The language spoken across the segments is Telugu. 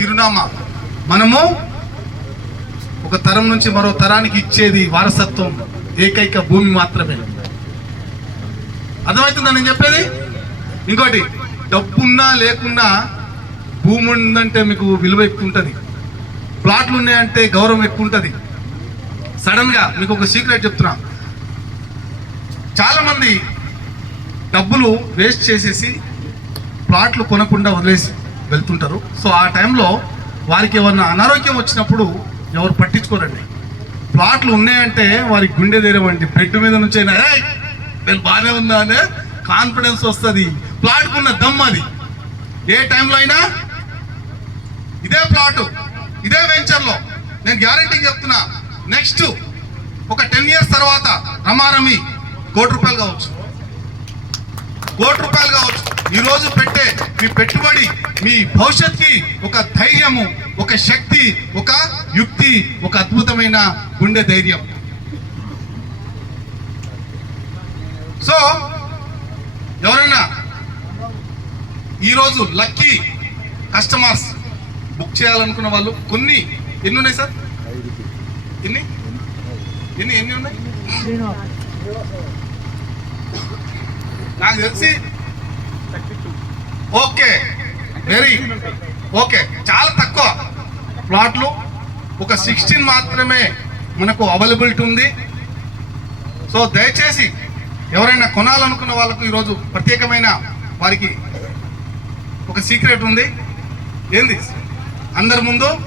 చిరునామా మనము ఒక తరం నుంచి మరో తరానికి ఇచ్చేది వారసత్వం ఏకైక భూమి మాత్రమే. అర్థమవుతుందా నేను చెప్పేది? ఇంకోటి డబ్బున్నా లేకున్నా భూమి ఉందంటే మీకు విలువ ఎక్కువ ఉంటుంది ప్లాట్లు ఉన్నాయంటే గౌరవం ఎక్కువ ఉంటుంది సడన్గా మీకు ఒక సీక్రెట్ చెప్తున్నా. చాలా మంది డబ్బులు వేస్ట్ చేసేసి ప్లాట్లు కొనకుండా వదిలేసి వెళ్తుంటారు. సో ఆ టైంలో వారికి ఏమన్నా అనారోగ్యం వచ్చినప్పుడు ఎవరు పట్టించుకోరండి. ప్లాట్లు ఉన్నాయంటే వారి గుండె తెరవండి బెడ్ మీద నుంచి అయినా నేను బాగానే ఉన్నా అనే కాన్ఫిడెన్స్ వస్తుంది. ప్లాట్కున్న దమ్ అది. ఏ టైంలో అయినా ఇదే ప్లాట్ ఇదే వెంచర్లో. నేను గ్యారంటీ చెప్తున్నా నెక్స్ట్ ఒక టెన్ ఇయర్స్ తర్వాత రమారమి కోటి రూపాయలు కావచ్చు. కోటి రూపాయలు ఈరోజు పెట్టే మీ పెట్టుబడి మీ భవిష్యత్కి ఒక ధైర్యము ఒక శక్తి ఒక యుక్తి ఒక అద్భుతమైన గుండె ధైర్యం. సో ఎవరైనా ఈరోజు లక్కీ కస్టమర్స్ బుక్ చేయాలనుకున్న వాళ్ళు కొన్ని ఎన్ని ఉన్నాయి సార్? ఎన్ని? ఎన్ని ఎన్ని ఉన్నాయి? నాకు తెలిసి ఓకే. Very okay. చాలా తక్కువ. ప్లాట్లు. ఒక సిక్స్టీన్ మాత్రమే మనకు అవైలబిలిటీ ఉంది. సో దయచేసి ఎవరైనా కొనాలనుకున్న వాళ్ళకు ఈరోజు ప్రత్యేకమైన వారికి ఒక సీక్రెట్ ఉంది. ఏంది? అందరి ముందు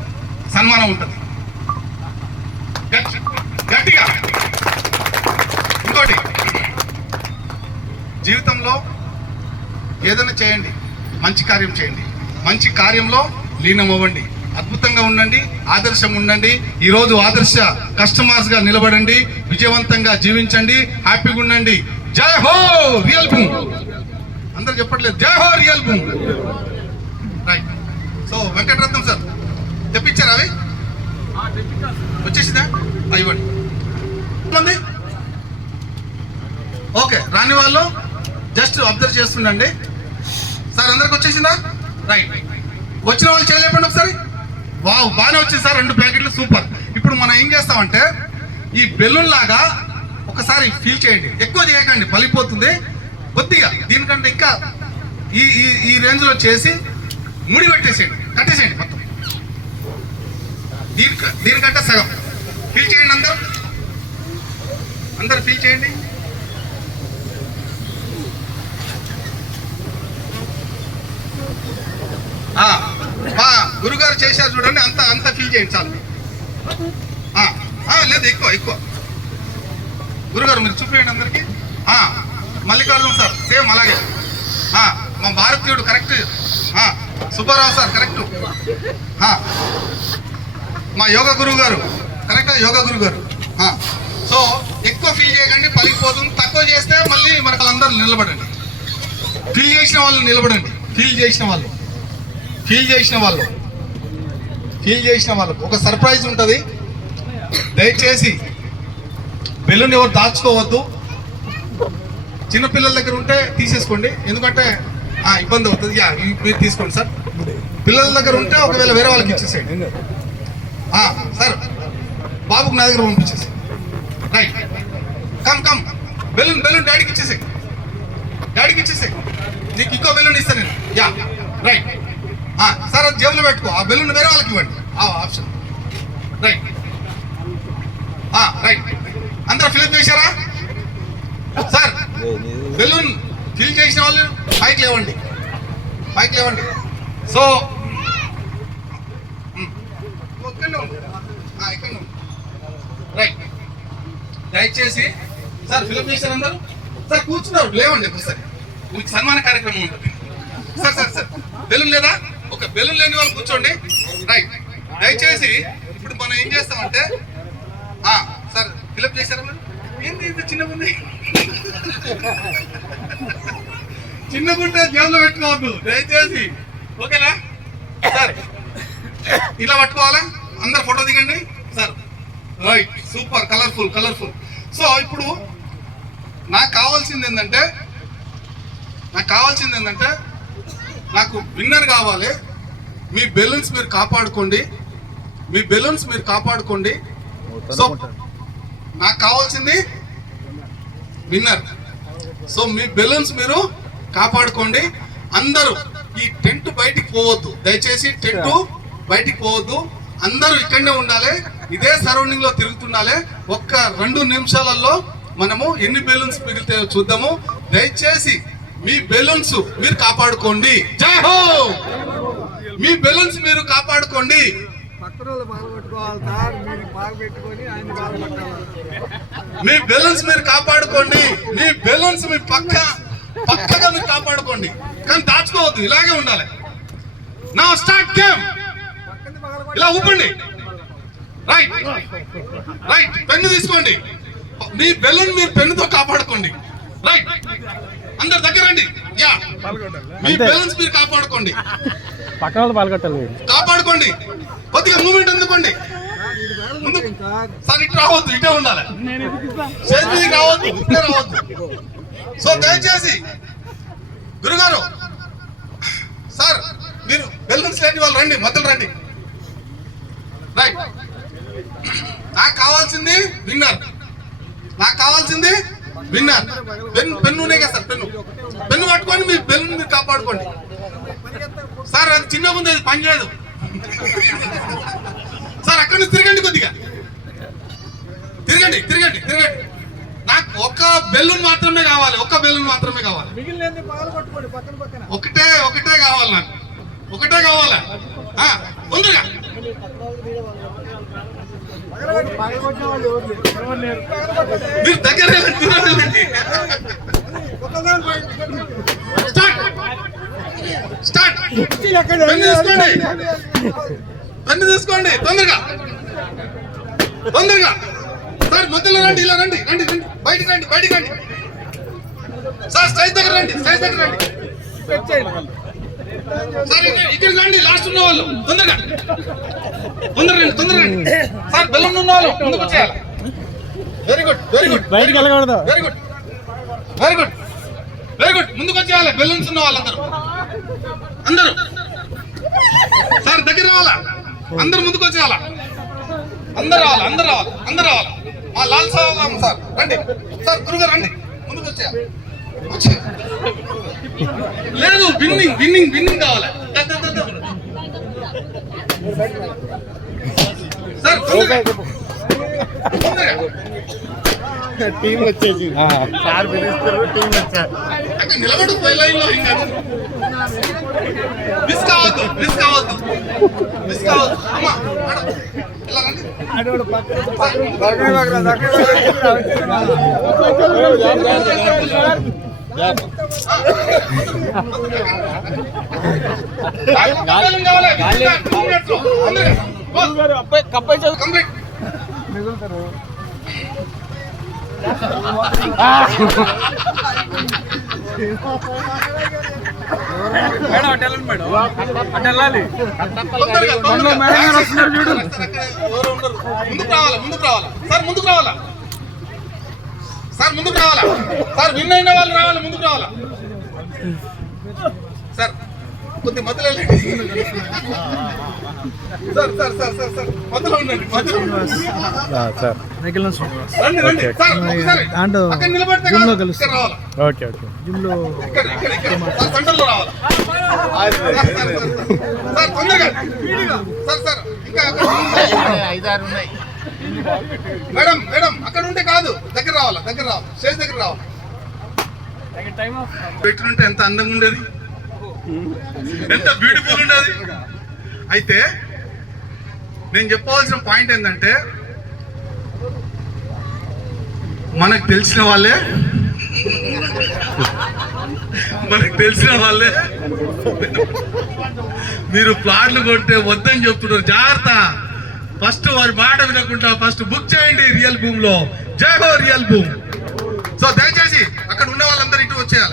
సన్మానం ఉంటుంది. గట్టిగా. ఇంకోటి. జీవితంలో ఏదైనా చేయండి. మంచి కార్యం చేయండి. మంచి కార్యంలో లీనమవ్వండి. అద్భుతంగా ఉండండి ఆదర్శం ఉండండి. ఈరోజు ఆదర్శ కస్టమర్స్గా నిలబడండి విజయవంతంగా జీవించండి హ్యాపీగా ఉండండి. జై హో రియల్ భూమ్. అందరు చెప్పట్లేదు. జై హో real boom. Right so Venkataratnam sir తెప్పించారా అవి? వచ్చేసిందా? ఆ, ఇవ్వండి. ఓకే రాని వాళ్ళు జస్ట్ అబ్జర్వ్ చేస్తుండండి. సార్ అందరికి వచ్చేసిందా? రైట్ వచ్చిన వాళ్ళు చేయలేపండి ఒకసారి? వావ్ బాగానే వచ్చింది సార్ రెండు ప్యాకెట్లు సూపర్. ఇప్పుడు మనం ఏం చేస్తామంటే ఈ బెలూన్ లాగా ఒకసారి ఫీల్ చేయండి. ఎక్కువ చేయకండి పలిపోతుంది కొద్దిగా దీనికంటే ఇంకా ఈ ఈ ఈ రేంజ్లో చేసి ముడి పెట్టేసేయండి కట్టేసేయండి మొత్తం. దీని దీనికంటే సగం. ఫీల్ చేయండి అందరు. అందరు ఫీల్ చేయండి. మా గురుగారు చేశారు చూడండి అంత అంత ఫీల్ చేయండి చాలు. లేదు ఎక్కువ ఎక్కువ. గురుగారు మీరు చూపించండి అందరికి. మల్లికార్జున సార్ సేమ్ అలాగే. మా భారతీయుడు కరెక్ట్ సుబ్బారావు సార్ కరెక్ట్ మా యోగ గురువు గారు కరెక్ట్ యోగ గురువు గారు సో ఎక్కువ ఫీల్ చేయకండి పలికిపోతుంది తక్కువ చేస్తే మళ్ళీ మనకు అందరూ నిలబడండి. ఫీల్ చేసిన వాళ్ళు నిలబడండి. ఫీల్ చేసిన వాళ్ళు. ఫీల్ చేసిన వాళ్ళు. ఫీల్ చేసిన వాళ్ళకు ఒక సర్ప్రైజ్ ఉంటుంది. దయచేసి బెలూన్ ఎవరు దాచుకోవద్దు. చిన్నపిల్లల దగ్గర ఉంటే తీసేసుకోండి. ఎందుకంటే ఇబ్బంది అవుతుంది. యా మీరు తీసుకోండి సార్. పిల్లల దగ్గర ఉంటే ఒకవేళ వేరే వాళ్ళకి ఇచ్చేసేయండి. సార్ బాబుకు నా దగ్గర పంపించేసి right come come balloon balloon డాడీకి ఇచ్చేసే డాడీకి ఇచ్చేసే నీకు ఇంకో బెలూన్ ఇస్తాను నేను. యా రైట్ సార్ అది జేబులో పెట్టుకో. ఆ బెలూన్ వేరే వాళ్ళకి ఇవ్వండి. ఆ ఆప్షన్. రైట్ రైట్ అందరూ ఫిల్అప్ చేశారా? సార్ బెలూన్ ఫిల్ చేసిన వాళ్ళు పైకి లేవండి. పైకి లేవండి. సో రైట్ దయచేసి సార్ ఫిల్అప్ చేశారు అందరూ? సార్ కూర్చున్నారు. లేవండి ఒకసారి మీకు సన్మాన కార్యక్రమం ఉంటుంది. Sir sir sir. బెలూన్ లేదా? బెలూన్ లేని వాళ్ళు కూర్చోండి. రైట్. దయచేసి ఇప్పుడు మనం ఏం చేస్తామంటే సార్ ఫిలప్ చేశారా మీరు? ఏంది ఇది చిన్నగా ఉంది చిన్నగుంటే జేబులో పెట్టుకోవద్దు. దయచేసి. ఓకేనా? సార్ ఇలా పట్టుకోవాలా? అందరు ఫోటో దిగండి. Sir right. Super colourful colourful. So ఇప్పుడు నాకు కావాల్సింది ఏంటంటే నాకు కావాల్సింది ఏంటంటే నాకు విన్నర్ కావాలి. మీ బెలూన్స్ మీరు కాపాడుకోండి. మీ బెలూన్స్ మీరు కాపాడుకోండి. సో నాకు కావాల్సింది విన్నర్ సో మీ బెలూన్స్ మీరు కాపాడుకోండి. అందరూ ఈ టెంట్ బయటికి పోవద్దు. దయచేసి టెంట్ బయటికి పోవద్దు. అందరూ ఇక్కడనే ఉండాలి. ఇదే సరౌండింగ్లో తిరుగుతుండాలి. ఒక్క రెండు నిమిషాలలో మనము ఎన్ని బెలూన్స్ మిగిలితాయో చూద్దాము. దయచేసి మీ బెలూన్స్ మీరు కాపాడుకోండి. జై హో! మీ బెలూన్స్ మీరు కాపాడుకోండి. మీ బెలూన్స్ మీరు కాపాడుకోండి. మీ బెలూన్స్ మీ పక్క పక్కగా మీరు కాపాడుకోండి. కానీ దాచుకోవద్దు ఇలాగే ఉండాలి. నా స్టార్ట్ గేమ్ ఇలా ఊపండి. రైట్ రైట్ పెన్ను తీసుకోండి. మీ బెలూన్ మీరు పెన్నుతో కాపాడుకోండి. రైట్ అందరు దగ్గర రండి. యా మీ బెలూన్స్ మీరు కాపాడుకోండి. పక్కన పాల్గొట్టాలి మీరు. కాపాడుకోండి. కొద్దిగా మూమెంట్ అందుకోండి. సార్ ఇటు రావద్దు ఇటే ఉండాలి. రావద్దు ఇప్పుడే రావద్దు. సో దయచేసి గురుగారు సార్ మీరు బెలూన్స్ లేని వాళ్ళు రండి మధ్యలో రండి. రైట్ నాకు కావాల్సింది విన్నర్. నాకు కావాల్సింది విన్నర్. పెన్ పెన్ను కదా సార్ పెన్ను. పెన్ను పట్టుకొని మీ బెలూన్ మీరు కాపాడుకోండి. సార్ అది చిన్నగా ఉంది అది పని చేయదు. సార్ అక్కడి నుంచి తిరగండి కొద్దిగా. తిరగండి తిరగండి తిరగండి. నాకు ఒక్క బెలూన్ మాత్రమే కావాలి ఒక్క బెలూన్ మాత్రమే కావాలి. ఒకటే ఒకటే కావాలి నాకు. ఒకటే కావాలా? ఆ, తొందరగా పగల స్టార్ట్? పెన్ను తీసుకోండి. పెన్ను తీసుకోండి. తొందరగా. తొందరగా. సార్ మధ్యలో రండి ఇలా రండి రండి రండి. బయటికి రండి బయటికి రండి. సార్ స్టేజ్ దగ్గర రండి స్టేజ్ దగ్గర రండి. సార్ ఇక్కడ ఇక్కడికి రండి లాస్ట్ ఉన్న వాళ్ళు. తొందరగా. తొందరగా రండి తొందరగా రండి. సార్ బెల్లం ఉన్న వాళ్ళు ముందుకు వచ్చేయాలి. వెరీ గుడ్ వెరీ గుడ్ బయటికి వెళ్ళకూడదు. Very good very good very good ముందుకు వచ్చేయాలి. బెలూన్స్ ఉన్న వాళ్ళందరూ. అందరూ. సార్ దగ్గర రావాలా? అందరూ ముందుకు వచ్చేయాలా? అందరు రావాలి అందరు రావాలి అందరు రావాలి. మా లాల్ సార్ సార్ రండి. సార్ గురుగారు రండి. ముందుకు వచ్చేయాలి. వచ్చే లేదు విన్నింగ్ విన్నింగ్ విన్నింగ్ కావాలి. సార్. తొందరగా. టీం వచ్చేసి సార్ పిలుస్తారు టీం వచ్చారు. అక్కడ నిలబడిపోయి లైన్లో ఇంకా మిస్ కావద్దు మిస్ కావద్దు మిస్ కావద్దు అమ్మా. కంప్లీట్ మిగులుతారు మేడం అటు వెళ్ళండి మేడం అటు వెళ్ళాలి మేడం గారు వస్తున్నారు చూడు. ఉండరు. ముందుకు రావాలా ముందుకు రావాలా సార్ ముందుకు రావాలా సార్ ముందుకు రావాలా సార్ విన్ అయిన వాళ్ళు రావాలి ముందుకు రావాలా సార్ కొద్ది మధ్యలో వెళ్ళండి. Sir sir sir sir sir మధ్యలో ఉండండి మధ్యలో. సార్. మిగిలిన రండి రండి. సార్ ఒకసారి దాంట్లో అక్కడ నిలబడితే జిమ్లో కాదు, కలుస్తాం. ఇక్కడ రావాలా? Okay okay. జిమ్లో ఇక్కడ ఇక్కడ. ఇక్కడ సార్ రావాలా? తొందరగా. సార్ సార్ ఇంకా ఐదారు ఉన్నాయి. మేడం మేడం అక్కడ ఉంటే కాదు. దగ్గర రావాలా దగ్గర రావాలి. స్టేజ్ దగ్గర రావాలి? పెట్టుకుంటే ఎంత అందంగా ఉండేది? ఎంత బ్యూటిఫుల్ ఉండదు అయితే నేను చెప్పవలసిన పాయింట్ ఏంటంటే మనకు తెలిసిన వాళ్ళే మనకు తెలిసిన వాళ్ళే. మీరు ప్లాట్లు కొంటే వద్దని చెప్తున్నారు. జాగ్రత్త. ఫస్ట్ వారి మాట వినకుండా ఫస్ట్ బుక్ చేయండి రియల్ భూమ్లో జై హో రియల్ భూమ్. సో దయచేసి అక్కడ ఉన్న వాళ్ళందరూ ఇటు వచ్చేయాలి.